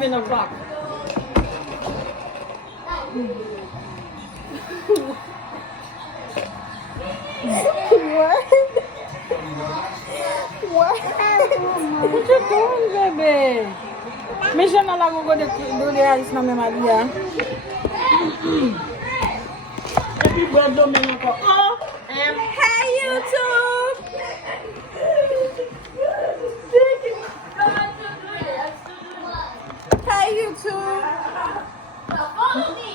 7 o'clock. What? What? What you doing, baby? Me je nan la go de Alice nan men Maria. Et puis bread do men encore. Oh, Hey, YouTube! Hey, YouTube! Follow me.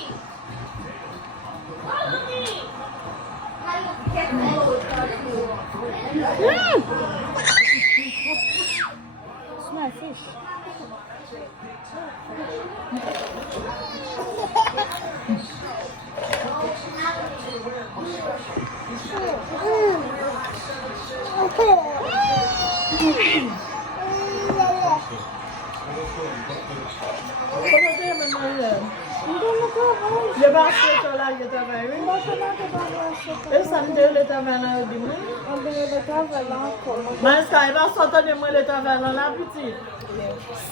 Follow me. it's my fish. Je vais acheter là, je t'avais eu. Et ça me dit le travail là, mais ça va sortir de moi le travail là, petit.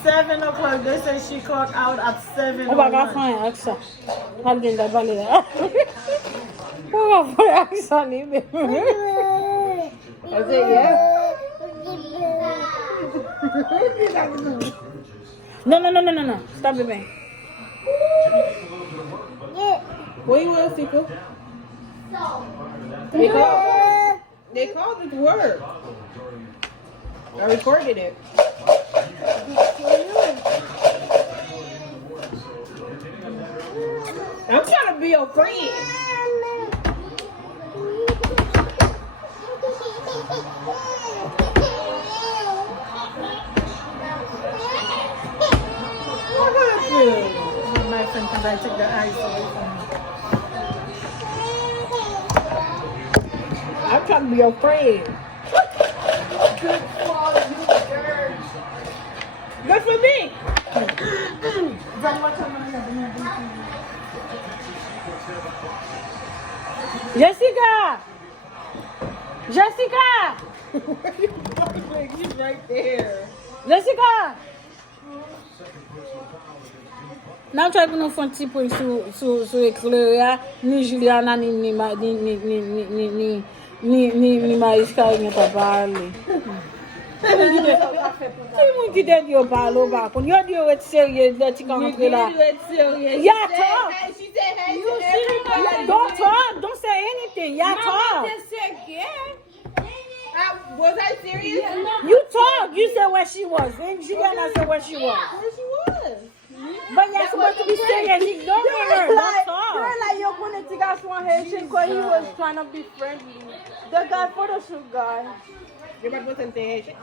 7 o'clock, they say she caught out at 7 o'clock. On va faire un accent. On va faire là. On va faire un accent, mais. I said, yeah. No. Stop it, man. Where you at, Fika? They called it work. I recorded it. I'm trying to be your friend. What happened? My friend, because I took the ice away from me. I'm trying to be your friend. Good for me. Jessica! Jessica! He's right there. Jessica! Nan try pou nou fon ti pou sou ekler ni Juliana ni Mariska yon ta pale. Ti moun ki den yo palo bakon. Yo di yo et serye de ti kan rentre la. Yeah, talk. She said, hey, You see, don't talk. Don't say anything. Yeah, talk. Was I serious? You talk. You said where she was. And Juliana said where she was. Where she was. But you're supposed to be serious. Ignore her. Don't talk. Like you're going to take us one Haitian because he was trying to be friendly. The guy, photo shoot guy. You're about to put something Haitian?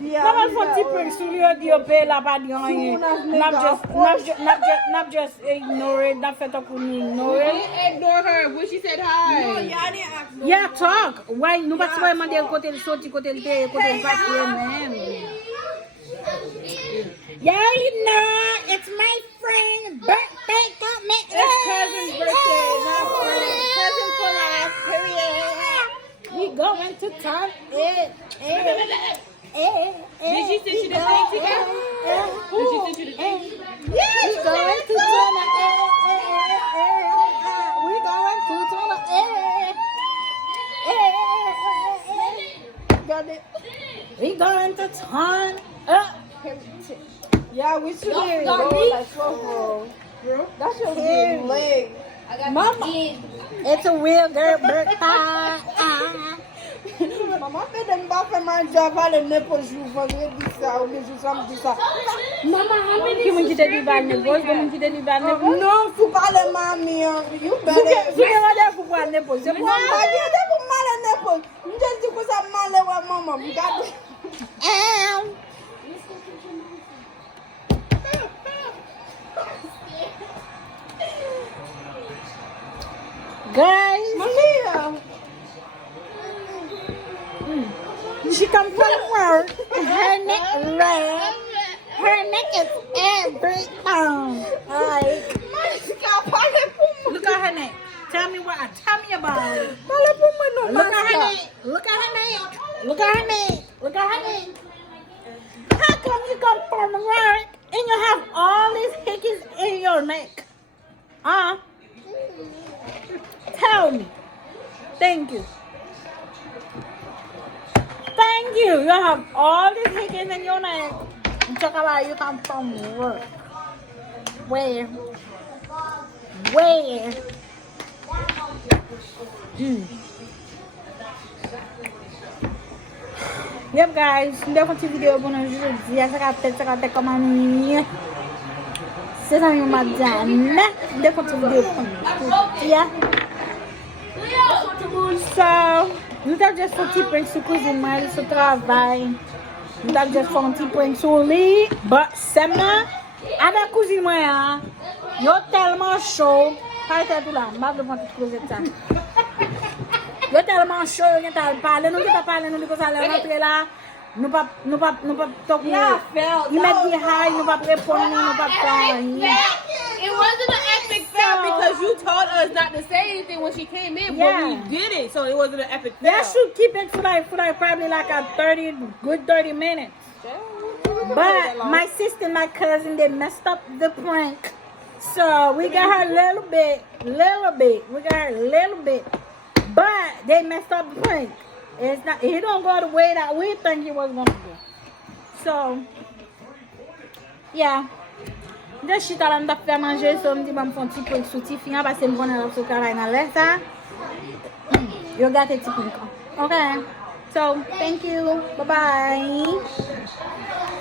Yeah. Naman fon ti prek sou liyo di yo pe la pa di anye. Nap just ignore it. Nap fet akou nou ignore it. Ignore her when she said hi. Yeah, talk. Why? Nou pati wè mande el kote l soti, kote l te, kote l pati men. Yeah, you know, it's my friend birthday. Don't make It's cousin's birthday, not friend. Cousin for life, period. We going to turn it. Did she send you the thing, Tika? Did she send you the thing? We going to turn it. We going to turn it. Got it. We going to turn up. Yeah, we should Don't go be- like for that should be leg. Mama, it's a real girl birthday. Maman fait des bas fait manger avant le nez pour jouer vendredi ça ou bien jouer samedi ça. Mama, how many people did you buy the boys? How many did you buy the boys? Non, faut pas le mamie. You better. You never there for one nipple. Moi, je dis pour mal le nez pour. Je dis que ça mal le ouais maman. Regarde. Guys, Malia. she come from work. Her neck red. Her neck is everything. Like, look at her neck. Tell me about it. Look at her neck. Look at her neck. Look at her neck. Look at her neck. How come you come from work And you have all these hickeys in your neck. Tell me. Thank you. Thank you. You have all these hickeys in your neck. And talk about you come from work. Where? Yep guys, nde konti video bon anjou ya sa ka tete comme ami. C'est ça mi madame. Nde konti video bon. Yeah. So, nous avons juste fait un petit prank sur cuisine, moi, sur travail. Nous avons juste fait un petit prank sur lit. But, c'est moi, avec cuisine, moi, yo tellement chaud. Pas tout là, je vais vous poser ça. Yo tellement chaud, yo t'a parlé, nous pas parler, nous comme ça, rentrer là. Nous pas talk. Il m'a dit hi, nous pas répondre, nous pas parler. It wasn't an epic fail because you told us not to say anything when she came in, but we did it, so it wasn't an epic fail. That should keep it for like probably like a 30 minutes. But my sister and my cousin, they messed up the prank. So we got her a little bit. We got her a little bit. But they messed up the prank. It don't go the way that we think it was gonna go. So yeah. Je suis allée me faire manger, so me dit me faire un petit peu sous Tiffany parce que me connais sur travail dans l'air ça. You got it Tiffany. Okay. So, thank you. Bye-bye.